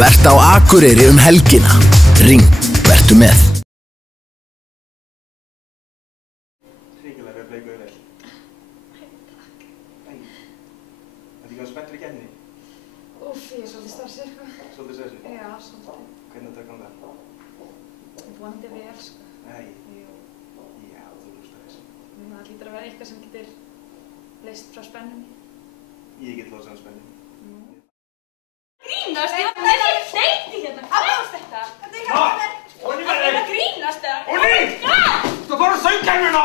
Vert á Akureyri helgina. Ring, vertu með. Hrikalega vel leikuð vel. Takk. Ertu ekki spenntur í keppninni? Úff, ég svolítið stressið, sko. Svolítið stressið? Já, svolítið. Hvernig þetta kom það? Vonandi vel, sko. Nei. Jú. Já, þú stressið. Það hlýtur að vera eitthvað sem getur leyst frá spennunni. Ég get losað spennunni. Grínast, ég var með þér hreiti hérna. Hvað var þetta? Hvað? Það er að grínast það. Óli! Þú fór að söngkæmuna!